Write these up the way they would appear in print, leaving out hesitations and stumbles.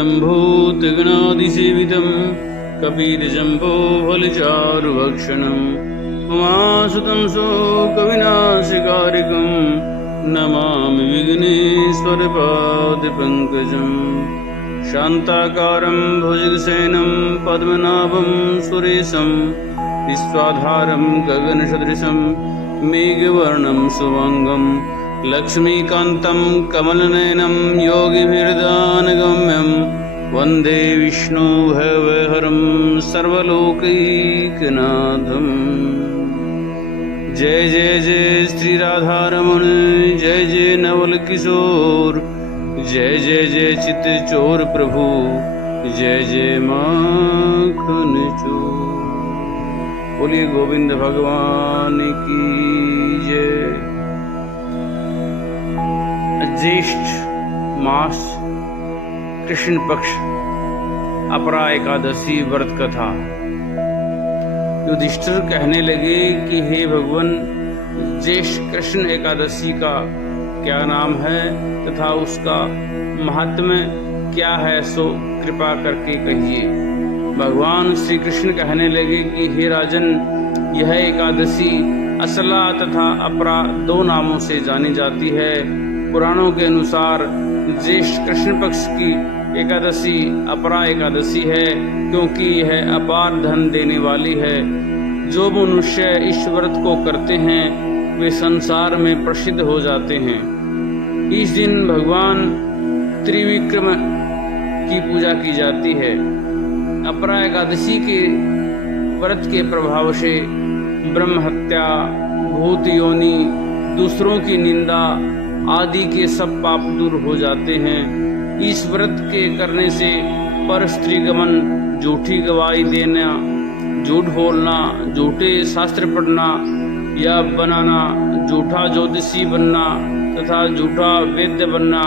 गगनं भूतगणादिसेवितं कपिलजम्बो फलचारुभक्षणम् उमासुतं शोकविनाशकारिकं नमामि विघ्नेश्वरपादपङ्कजम् शान्ताकारं भुजगशयनं पद्मनाभं सुरेशं विश्वाधारं गगनसदृशं मेघवर्णं शुभाङ्गं लक्ष्मीकान्तं कमलनयनं योगिभिर्दानगम्यं वन्दे विष्णु भवहरं सर्वलोकैकनाथम्। जय जय जय श्री राधारमण, जय जय नवल किशोर, जय जय जय चित चोर प्रभु, जय जय माखन चोर। बोलिए गोविंद भगवान की जय। ज्येष्ठ मास कृष्ण पक्ष अपरा एकादशी व्रत कथा। युधिष्ठिर कहने लगे कि हे भगवान, ज्येष्ठ कृष्ण एकादशी का क्या नाम है तथा उसका महात्म्य क्या है, सो कृपा करके कहिए। भगवान श्री कृष्ण कहने लगे कि हे राजन, यह एकादशी असला तथा अपरा दो नामों से जानी जाती है। पुराणों के अनुसार ज्येष्ठ कृष्ण पक्ष की एकादशी अपरा एकादशी है, क्योंकि यह अपार धन देने वाली है। जो मनुष्य इस व्रत को करते हैं वे संसार में प्रसिद्ध हो जाते हैं। इस दिन भगवान त्रिविक्रम की पूजा की जाती है। अपरा एकादशी के व्रत के प्रभाव से ब्रह्म हत्या, भूत योनि, दूसरों की निंदा आदि के सब पाप दूर हो जाते हैं। इस व्रत के करने से पर स्त्री गमन, झूठी गवाही देना, झूठ बोलना, झूठे शास्त्र पढ़ना या बनाना, झूठा ज्योतिषी बनना तथा झूठा वैद्य बनना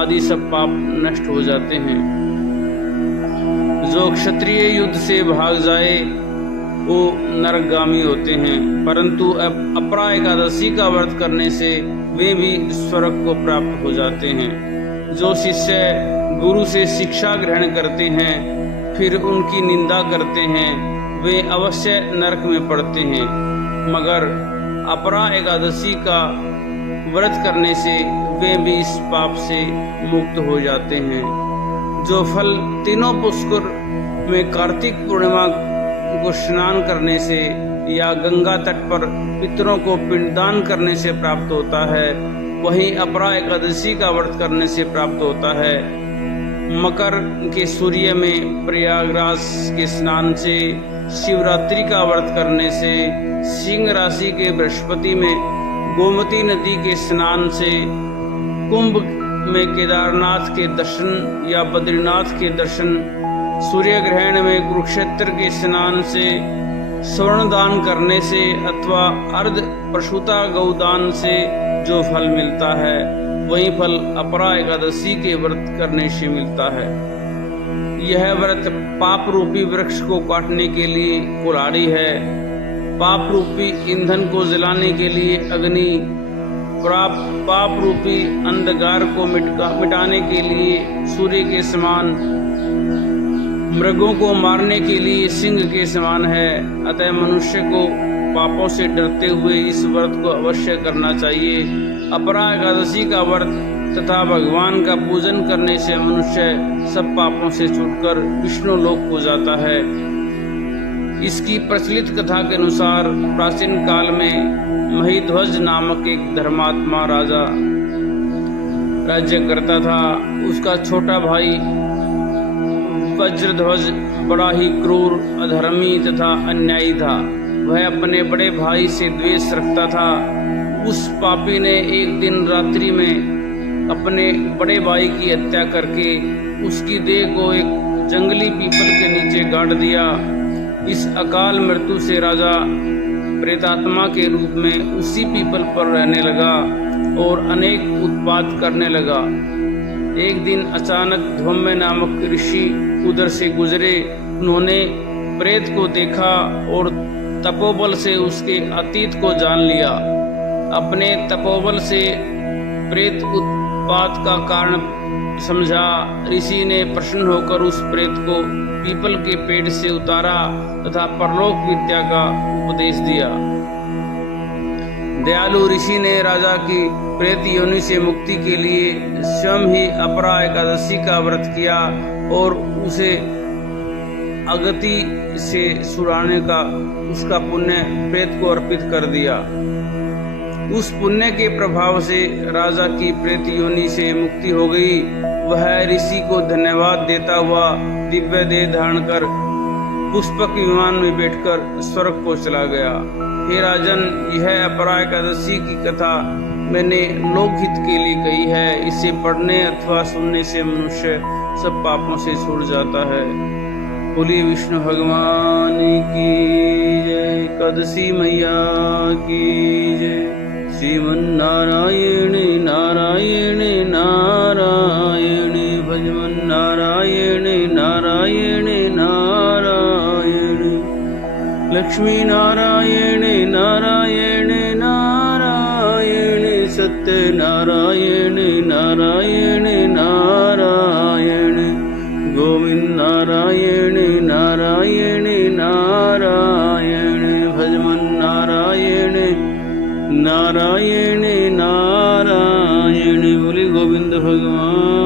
आदि सब पाप नष्ट हो जाते हैं। जो क्षत्रिय युद्ध से भाग जाए वो नरकगामी होते हैं, परंतु अपरा एकादशी का व्रत करने से वे भी स्वर्ग को प्राप्त हो जाते हैं। जो शिष्य गुरु से शिक्षा ग्रहण करते हैं फिर उनकी निंदा करते हैं वे अवश्य नरक में पड़ते हैं, मगर अपरा एकादशी का व्रत करने से वे भी इस पाप से मुक्त हो जाते हैं। जो फल तीनों पुष्कर में कार्तिक पूर्णिमा को स्नान करने से या गंगा तट पर पितरों को पिंडदान करने से प्राप्त होता है, वहीं अपरा एकादशी का व्रत करने से प्राप्त होता है। मकर के सूर्य में प्रयागराज के स्नान से, शिवरात्रि का व्रत करने से, सिंह राशि के बृहस्पति में गोमती नदी के स्नान से, कुंभ में केदारनाथ के दर्शन या बद्रीनाथ के दर्शन, सूर्य ग्रहण में कुरुक्षेत्र के स्नान से, स्वर्ण दान करने से अथवा अर्ध प्रसूता गौदान से जो फल मिलता है वही फल अपरा एकादशी के व्रत करने से मिलता है। यह व्रत पाप रूपी वृक्ष को काटने के लिए कुल्हाड़ी है, पाप रूपी ईंधन को जलाने के लिए अग्नि, पाप रूपी अंधकार को मिटाने के लिए सूर्य के समान, मृगों को मारने के लिए सिंह के समान है। अतः मनुष्य को पापों से डरते हुए इस व्रत को अवश्य करना चाहिए। अपरा एकादशी का व्रत तथा भगवान का पूजन करने से मनुष्य सब पापों से छूटकर विष्णु लोक को जाता है। इसकी प्रचलित कथा के अनुसार प्राचीन काल में महिध्वज नामक एक धर्मात्मा राजा राज्य करता था। उसका छोटा भाई वज्रध्वज बड़ा ही क्रूर, अधर्मी तथा अन्यायी था। वह अपने बड़े भाई से द्वेष रखता था। उस पापी ने एक दिन रात्रि में अपने बड़े भाई की हत्या करके उसकी देह को एक जंगली पीपल के नीचे गाड़ दिया। इस अकाल मृत्यु से राजा प्रेतात्मा के रूप में उसी पीपल पर रहने लगा और अनेक उत्पात करने लगा। एक दिन अचानक धौम्य नामक ऋषि उधर से गुजरे। उन्होंने प्रेत को देखा और तपोबल से उसके अतीत को जान लिया। अपने तपोबल से प्रेत उत्पात का कारण समझा। ऋषि ने प्रसन्न होकर उस प्रेत को पीपल के पेड़ से उतारा तथा परलोक विद्या का उपदेश दिया। दयालु ऋषि ने राजा की प्रेत योनि से मुक्ति के लिए स्वयं ही अपरा एकादशी का व्रत किया और उसे अगति से छुड़ाने का उसका पुण्य प्रेत को अर्पित कर दिया। उस पुण्य के प्रभाव से राजा की प्रेत योनि से मुक्ति हो गई। वह ऋषि को धन्यवाद देता हुआ दिव्य देह धारण कर पुष्पक विमान में बैठकर स्वर्ग को चला गया। हे राजन, यह अपरा एकादशी की कथा मैंने लोकहित के लिए कही है। इसे पढ़ने अथवा सुनने से मनुष्य सब पापों से छूट जाता है। बोलिए विष्णु भगवान की जय, एकादशी मैया की जय। श्रीमन्नारायण नारायण नारायण भजमन नारायण नारायण नारायण लक्ष्मी नारायण नारायण नारायण सत्य नारायण नारायण नारायण गोविंद नारायण नारायण नारायण भजमन नारायण नारायण नारायण। बोले गोविंद भगवान।